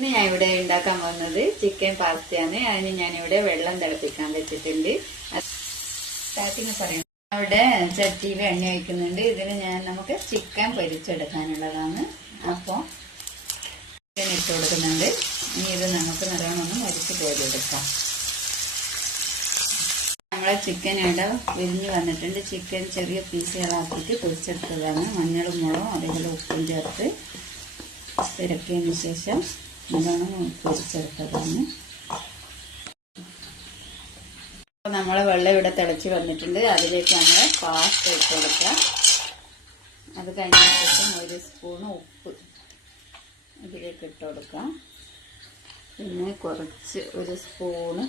ഇന്ന് ഞാൻ ഇവിടെ ഉണ്ടാക്കാൻ പോകുന്നത് ചിക്കൻ പാസ്തയാണ്. അതിന് ഞാനിവിടെ വെള്ളം തിളപ്പിക്കാൻ വെച്ചിട്ടുണ്ട്. സ്റ്റാർട്ടിങ് പറയാം. അവിടെ ചട്ടിയിൽ എണ്ണ ഒഴിക്കുന്നുണ്ട്. ഇതിന് നമുക്ക് ചിക്കൻ പൊരിച്ചെടുക്കാനുള്ളതാണ്. അപ്പോൾ ചിക്കൻ ഇട്ട് കൊടുക്കുന്നുണ്ട്. ഇനി ഇത് നമുക്ക് നല്ലോണം ഒന്ന് മരിച്ച് പോലെടുക്കാം. നമ്മളെ ചിക്കൻ ഇവിടെ വിരിഞ്ഞ് വന്നിട്ടുണ്ട്. ചിക്കൻ ചെറിയ പീസുകളാക്കിയിട്ട് പൊരിച്ചെടുത്തതാണ്. മഞ്ഞളും മുളകും അതേപോലെ ഉപ്പും ചേർത്ത് ഇറക്കിയതിന് ശേഷം നല്ലോണം പൊരിച്ചെടുത്തതാണ്. അപ്പോൾ നമ്മളെ വെള്ളം ഇവിടെ തിളച്ച് വന്നിട്ടുണ്ട്. അതിലേക്ക് നമ്മൾ പാസ്ത ഇട്ട് കൊടുക്കാം. അത് കഴിഞ്ഞ ശേഷം 1 സ്പൂൺ ഉപ്പ് ഇതിലേക്ക് ഇട്ട് കൊടുക്കാം. പിന്നെ കുറച്ച് 1 സ്പൂണ്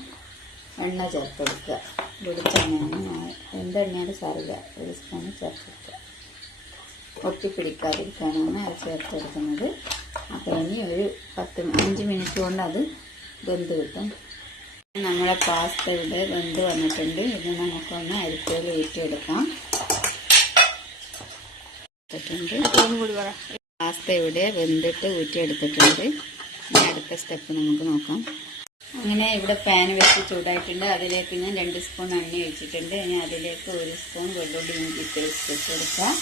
എണ്ണ ചേർത്ത് കൊടുക്കുക. വെളിച്ചെണ്ണയാണ്, എന്തെണ്ണയാണ് സാറില്ല. 1 സ്പൂണ് ചേർത്ത് കൊടുക്കുക. ഒട്ടിപ്പിടിക്കാതിരിക്കാനാണ് അത് ചേർത്ത് കൊടുക്കുന്നത്. അപ്പോൾ ഇനി ഒരു 5 മിനിറ്റ് കൊണ്ട് അത് വെന്ത് കിട്ടും. നമ്മളെ പാസ്ത ഇവിടെ വെന്ത് വന്നിട്ടുണ്ട്. ഇത് നമുക്കൊന്ന് അരിപ്പയിൽ ഊറ്റിയെടുക്കാം. പാസ്ത ഇവിടെ വെന്തിട്ട് ഊറ്റിയെടുത്തിട്ടുണ്ട്. ഇനി അടുത്ത സ്റ്റെപ്പ് നമുക്ക് നോക്കാം. അങ്ങനെ ഇവിടെ പാൻ വെച്ച് ചൂടായിട്ടുണ്ട്. അതിലേക്ക് ഞാൻ 2 സ്പൂൺ എണ്ണ ഒഴിച്ചിട്ടുണ്ട്. ഇനി അതിലേക്ക് 1 സ്പൂൺ വെള്ളുള്ളി ഇഞ്ചി പേസ്റ്റ് ഇട്ട് കൊടുക്കാം.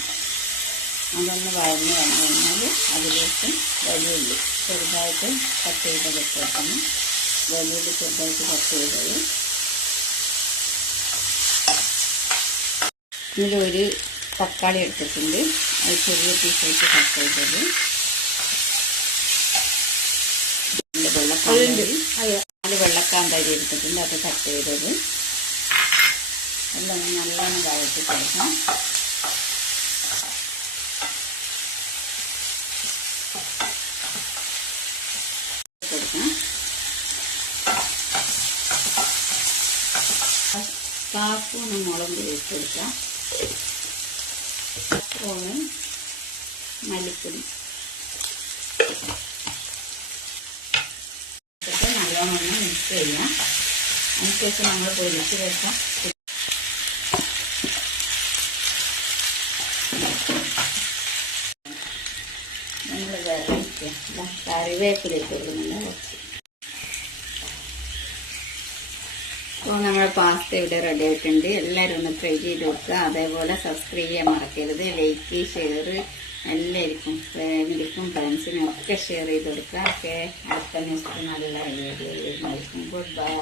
അതൊന്ന് വഴഞ്ഞ് വന്നു കഴിഞ്ഞാൽ അതിലേക്ക് വലിയുള്ളി ചെറുതായിട്ട് കട്ട് ചെയ്ത് വെക്കണം. വലിയുള്ളി ചെറുതായിട്ട് കട്ട് ചെയ്തത് ഇതിലൊരു തക്കാളി എടുത്തിട്ടുണ്ട്. അത് ചെറിയ പീസായിട്ട് കട്ട് ചെയ്തത്. വെള്ളക്കാന്തരി എടുത്തിട്ടുണ്ട്. അത് കട്ട് ചെയ്തത് എല്ലാം നല്ലോണം വഴറ്റി കൊടുക്കാം. കാപ്പൂണ് മുളക് ഇട്ട് കൊടുക്കാം. സ്പൂണ് മല്ലിപ്പൊടി നല്ലോണം ഒന്ന് മിക്സ് ചെയ്യാം. അതിനുശേഷം നമ്മൾ പൊരിച്ച് വെക്കാം. നമ്മൾ കറിവേപ്പില ഇട്ട് കൊടുക്കുന്നില്ല കുറച്ച്. അപ്പോൾ നമ്മുടെ പാസ്ത ഇവിടെ റെഡി ആയിട്ടുണ്ട്. എല്ലാവരും ഒന്ന് ട്രൈ ചെയ്ത് കൊടുക്കുക. അതേപോലെ സബ്സ്ക്രൈബ് ചെയ്യാൻ മറക്കരുത്. ലൈക്ക്, ഷെയർ എല്ലാവർക്കും, ഫാമിലിക്കും ഫ്രണ്ട്സിനും ഒക്കെ ഷെയർ ചെയ്ത് കൊടുക്കുക. ഓക്കെ, അടുത്ത നെക്സ്റ്റ് നല്ല വീഡിയോയിലായിരിക്കും. Good bye.